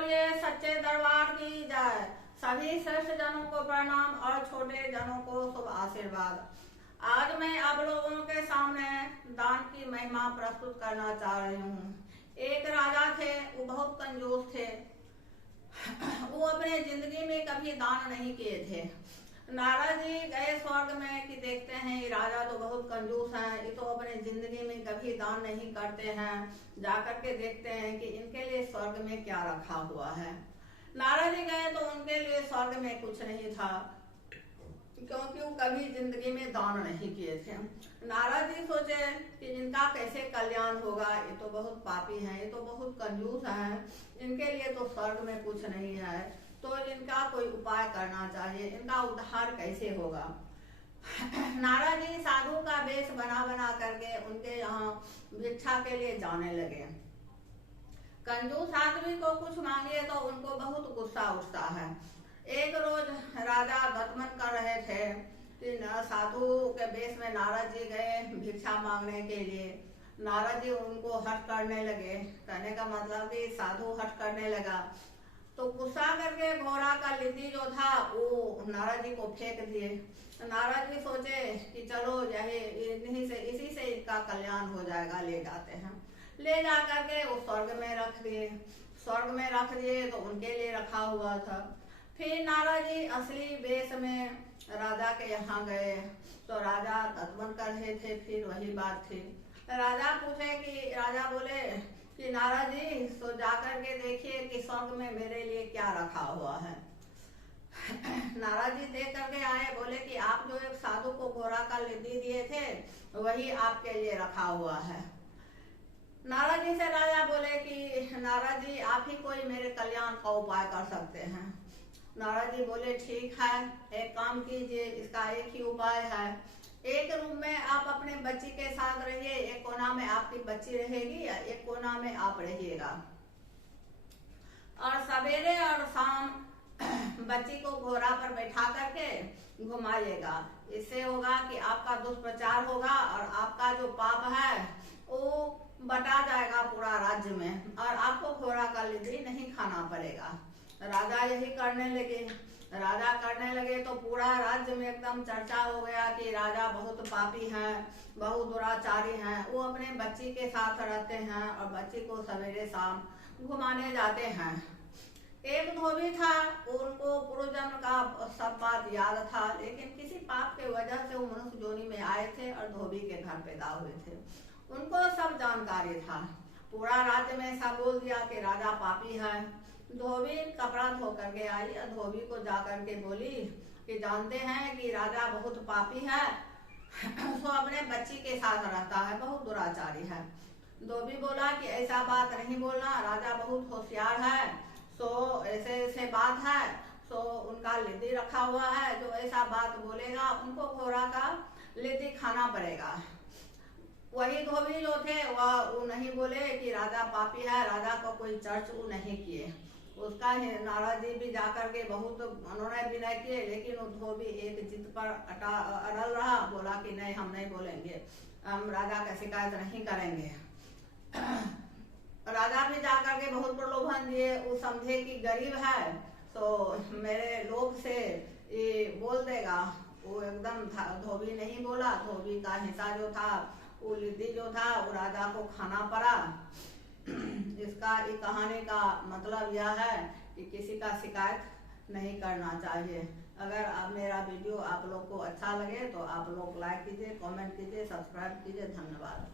बोलिए सच्चे दरबार की जय। सभी श्रेष्ठ जनों को प्रणाम और छोटे जनों को शुभ आशीर्वाद। आज मैं आप लोगों के सामने दान की महिमा प्रस्तुत करना चाह रही हूँ। एक राजा थे, वो बहुत कंजूस थे। वो अपने जिंदगी में कभी दान नहीं किए थे। नारद जी गए स्वर्ग में कि देखते हैं ये राजा तो बहुत कंजूस हैं, ये तो अपने जिंदगी में कभी दान नहीं करते हैं। जाकर के देखते हैं कि इनके लिए स्वर्ग में क्या रखा हुआ है। नारद जी गए तो उनके लिए स्वर्ग में कुछ नहीं था, क्योंकि वो कभी जिंदगी में दान नहीं किए थे। नारद जी सोचे कि इनका कैसे कल्याण होगा, ये तो बहुत पापी हैं, ये तो बहुत कंजूस हैं, इनके लिए तो स्वर्ग में कुछ नहीं है, तो इनका कोई उपाय करना चाहिए, इनका उद्धार कैसे होगा। नारद जी साधु का वेश बना बना करके उनके यहाँ भिक्षा के लिए जाने लगे। कंजूस आदमी को कुछ मांगे तो उनको बहुत गुस्सा उठता है। एक रोज राजा दतमन कर रहे थे कि साधु के वेश में नारद जी गए भिक्षा मांगने के लिए। नारद जी उनको हट करने लगे। कहने का मतलब कि साधु हट करने लगा तो गुस्सा करके घोड़ा का लिद्दी जो था वो नारद जी को फेंक दिए। नारद जी सोचे कि चलो इसी से इनका कल्याण हो जाएगा, ले जाते हैं। ले जा करके वो स्वर्ग में रख दिए। स्वर्ग में रख दिए तो उनके लिए रखा हुआ था। फिर नारद जी असली वेश में राजा के यहाँ गए तो राजा तत्वन कर रहे थे। फिर वही बात थी। राजा पूछे कि राजा बोले कि नारद जी तो जाकर के देखिए कि स्वर्ग में मेरे लिए क्या रखा हुआ है। नारद जी देख करके आए, बोले कि आप जो एक साधु को घोड़ा का लिद्दी दिए थे वही आपके लिए रखा हुआ है। नारद जी से राजा बोले कि नारद जी आप ही कोई मेरे कल्याण का उपाय कर सकते हैं। नारद जी बोले ठीक है, एक काम कीजिए, इसका एक ही उपाय है। एक रूम में आप अपने बच्ची के साथ रहिए, एक कोना में आपकी बच्ची रहेगी या एक कोना में आप रहिएगा, और सवेरे और शाम बच्ची को घोड़ा पर बैठा करके घुमाइएगा। इससे होगा कि आपका दुष्प्रचार होगा और आपका जो पाप है वो बटा जाएगा पूरा राज्य में, और आपको घोड़ा का लिद्दी नहीं खाना पड़ेगा। राजा यही करने लगे। राजा करने लगे तो पूरा राज्य में एकदम चर्चा हो गया कि राजा बहुत पापी हैं, बहुत दुराचारी हैं। वो अपने बच्ची के साथ रहते हैं और बच्ची को सवेरे शाम घुमाने जाते हैं। एक धोबी था, उनको पूर्वजन्म का सब बात याद था, लेकिन किसी पाप के वजह से वो मनुष्य जोनी में आए थे और धोबी के घर पैदा हुए थे। उनको सब जानकारी था। पूरा राज्य में ऐसा बोल दिया कि राजा पापी है। धोबी कपड़ा धो करके आई और धोबी को जाकर के बोली कि जानते हैं कि राजा बहुत पापी है, वो अपने बच्ची के साथ रहता है, बहुत दुराचारी है। धोबी बोला कि ऐसा बात नहीं बोलना, राजा बहुत होशियार है, सो ऐसे ऐसे बात है, सो उनका लिद्दी रखा हुआ है, जो ऐसा बात बोलेगा उनको घोड़ा का लिद्दी खाना पड़ेगा। वही धोबी जो थे वह नहीं बोले कि राजा पापी है, राजा को कोई चर्च वो नहीं किए। उसका नारद जी भी जाकर के बहुत उन्होंने विनय किए, लेकिन वो धोबी एक जिद पर अड़ल रहा। बोला कि नहीं, हम नहीं बोलेंगे, हम राजा का शिकायत नहीं करेंगे। राजा भी जाकर के बहुत प्रलोभन दिए। वो समझे कि गरीब है तो मेरे लोभ से ये बोल देगा। वो एकदम धोबी नहीं बोला। धोबी का हिस्सा जो था, वो लिद्दी जो था, वो राजा को खाना पड़ा। इसका ये कहानी का मतलब यह है कि किसी का शिकायत नहीं करना चाहिए। अगर आप मेरा वीडियो आप लोग को अच्छा लगे तो आप लोग लाइक कीजिए, कमेंट कीजिए, सब्सक्राइब कीजिए। धन्यवाद।